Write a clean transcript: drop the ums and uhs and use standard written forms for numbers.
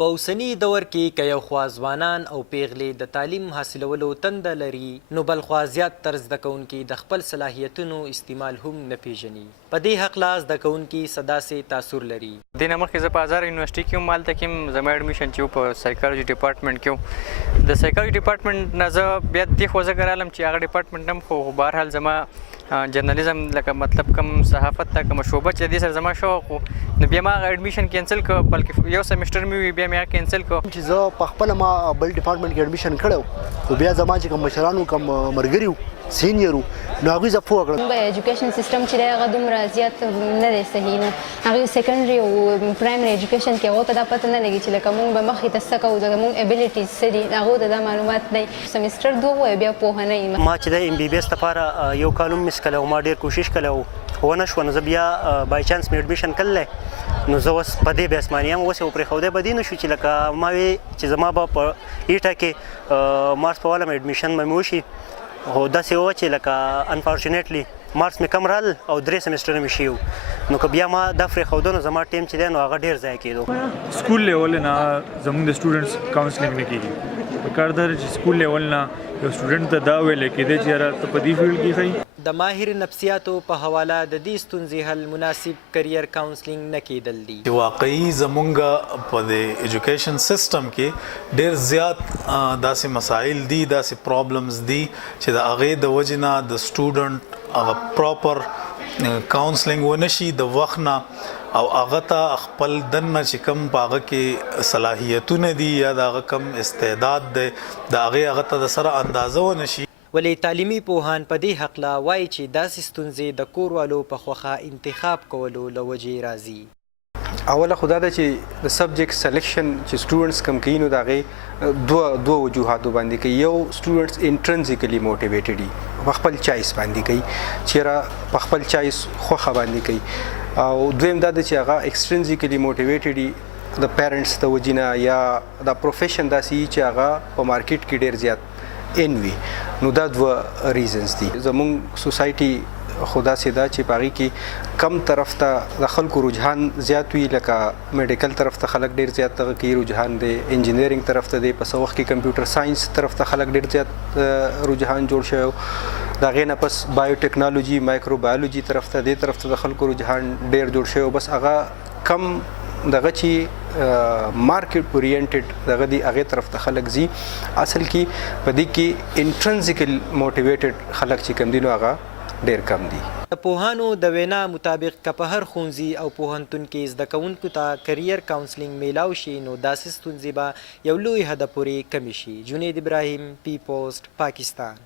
په اوسني دور کې که یو خوا ځوانان او پیغلې د تعلیم حاصلولو تنده لري نو بل خوا زیات تر زده کوونکي د خپل صلاحیتونو استعمال هم نه پیژني. په دې هکله زده کوونکي څه داسې تاثر لري. دې نه مخکې زه په ازهر یونیورسټي کې وم، هلته کې هم زما اډمیشن چې و په سایکالوجي ډپارټمنټ کې و. د سایکالوجي ډپارټمنټ نه زه بیا دې خوا ځکه رالم چې هغه ډپارټمنټ هم خو بهرحال زما جرنالیزم لکه مطلب کوم صحافت ته کومه شعبه چې دې سره زما شوق و، نو بیا ما هغه اډمیشن کینسل کړ، بلکې یو سیمسټر مې وي بیا مې هغه کینسل کړ. چې زه په خپله ما بل ډپارټمنټ کې اډمیشن کړی و، بیا زما چې کوم مشران وو کوم ملګري وو سینیر وو نو هغوی زه پوه کړم. زموږ ایجوکیشن سیستم چې دی هغه دومره زیات نه دی صحیح نه. هغوی سیکنډري او پرایمري ایجوکیشن کې هغو ته دا پته نه لګي چې لکه موږ به مخکې ته څه کوو، زموږ ابیلیټیز څه دي، هغو ته دا معلومات دی. سیمسټر 2 وایي بیا پوهه نه یم. ما چې د MBBS لپاره یو کال هم مس کړی و، ما ډېر کوشش کړی و، ونه شوه. نو زه بیا بای چانس مې اډمیشن کړلی، نو زه اوس په دې بیا اسماني یم، اوس یې وپرېښودی به دې نه شو چې لکه ما وی چې زما به په ایټه کې مارچ په واله مې اډمیشن به مې وشي، خو داسې وه چې لکه انفارچونیټلی مارکس مې کم رال او 3 سیمسټرونه مې شي وو، نو که بیا ما دا پرېښوده نو زما ټایم چې دی نو هغه ډېر ضایع کېدو. سکول لیول نه زموږ د سټوډنټس کاونسلینګ نه کېږي. پکار ده چې سکول لیول نه یو سټوډنټ ته دا ویلی کېدی چې یاره ته په دې فیلډ کې ښایي. د ماهر نفسیاتو په حواله د دې ستونزې حل مناسب کریر کاونسلینګ نه کېدل دي. واقعي زمونږ په د ایجوکیشن سیستم کې ډېر زیات داسې مسایل دي، داسې پرابلمز دي چې د هغې د وجې نه د سټوډنټ هغه پراپر کاونسلینګ ونه شي د وخت نه، او هغه ته خپل دننه چې کوم په هغه کې صلاحیتونه دي یا د هغه کم استعداد دی د هغې هغه ته د سره اندازه ونه شي. ولې تعلیمي پوهان په دې هکله وایي چې داسې ستونزې د کوروالو په خوښه انتخاب کولو له وجې راځي. اوله خو دا ده چې د سبجیکټ سلیکشن چې سټوډنټس کم کوي نو د هغې دوه وجوهاتو باندې کوي. یو سټوډنټس انټرنزیکلی موټیویټډ وي، په خپل چایس باندې کوي، چېرې په خپل چایس خوښه باندې کوي. او دویم دا ده چې هغه ایکسټرنزیکلی موټیویټډ وي د پیرنټس د وجې نه، یا دا پروفیشن داسې وي چې هغه په مارکیټ کې ډېر زیات ان وي. نو دا دوه ریزنز دي. زموږ سوسایټي خو داسې ده چې په هغې کې کم طرف ته د خلکو رجحان زیات وي، لکه میډیکل طرف ته خلک ډېر زیات دغه کوي رجحان دی، انجینیرینګ طرف ته دی، په څه وخت کې کمپیوټر ساینس طرف ته خلک ډېر زیات رجحان جوړ شوی و. د هغې نه پس بایو ټیکنالوجي مایکرو بایولوجي طرف ته دې طرف ته د خلکو رجحان ډېر جوړ شوی و. بس هغه کم دغه چې مارکیټ اورینټډ دغه دی هغې طرف ته خلک ځي. اصل کې په دې کې انټرنزیکل موټیویټډ خلک چې کوم دي نو هغه ډېر کم دي. د پوهانو د وینا مطابق که په هر ښوونځي او پوهنتون کې زده کوونکو ته کریر کاونسلینګ میلاو شي نو داسې ستونزې به یو لوی حده پورې کمې شي. جنید ابراهیم، پی پوسټ، پاکستان.